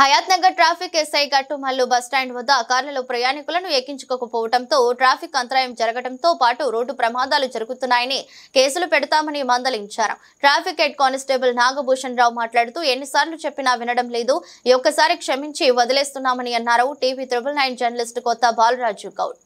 Hayat Nagar traffic SI Gattumallu bus stand వద్ద కార్లలో ప్రయాణికులను ఎక్కించుకోకపోవడంతో ట్రాఫిక్ అంతరాయం జరగడంతో పాటు రోడ్డు ప్రమాదాలు జరుగుతున్నాయని కేసులు పెడతామని మందలించారు. ట్రాఫిక్ హెడ్ కానిస్టేబుల్ నాగభూషణ్ రావు మాట్లాడుతూ ఎన్నిసార్లు చెప్పినా వినడం లేదు, ఈ ఒక్కసారి క్షమించి వదిలేస్తున్నామని అన్నారు. టీవీ 999 జర్నలిస్ట్ కొత్త బాలరాజు గౌడ్.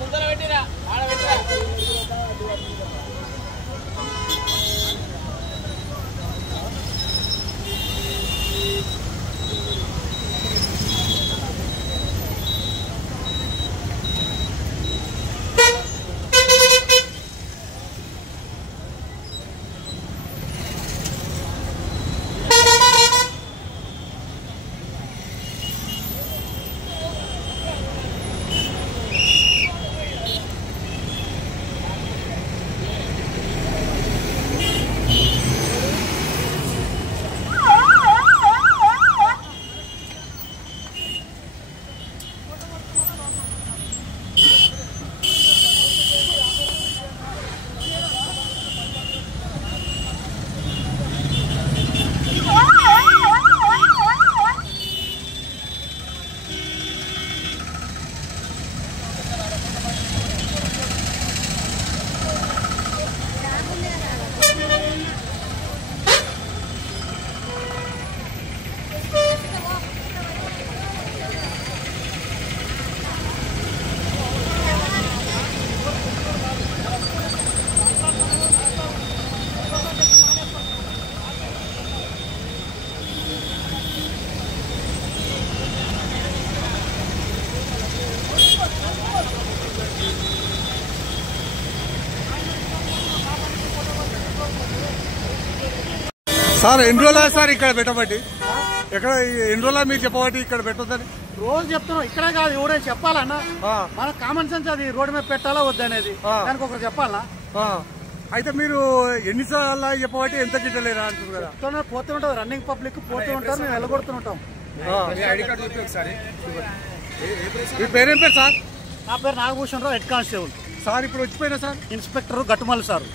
ముందర పెట్టిరా ఆడ పెట్టిరా సార్ ఎన్ని రోజులు సార్ ఇక్కడ పెట్టబట్టి ఎక్కడ ఎన్ని రోజులు మీరు చెప్పబట్టి ఇక్కడ పెట్టొద్దని రోజు చెప్తున్నాం. ఇక్కడే కాదు, ఎవరైనా చెప్పాలన్నా మన కామన్ సెన్స్ అది రోడ్డు మీద పెట్టాలా వద్దనేది దానికి ఒకరు చెప్పాలన్నా. అయితే మీరు ఎన్నిసార్లు చెప్పబట్టి ఎంత గిట్టలేరా అంటారు కదా. పోతూ ఉంటారు, రన్నింగ్ పబ్లిక్ పోతూ ఉంటారు, మేము వెళ్ళగొడుతుంటాం. మీ పేరేం పేరు సార్? నా పేరు నాగభూషణ్ రావు, హెడ్ కానిస్టేబుల్ సార్. ఇప్పుడు వచ్చిపోయినా సార్ ఇన్స్పెక్టర్ గట్టుమల్లి సార్.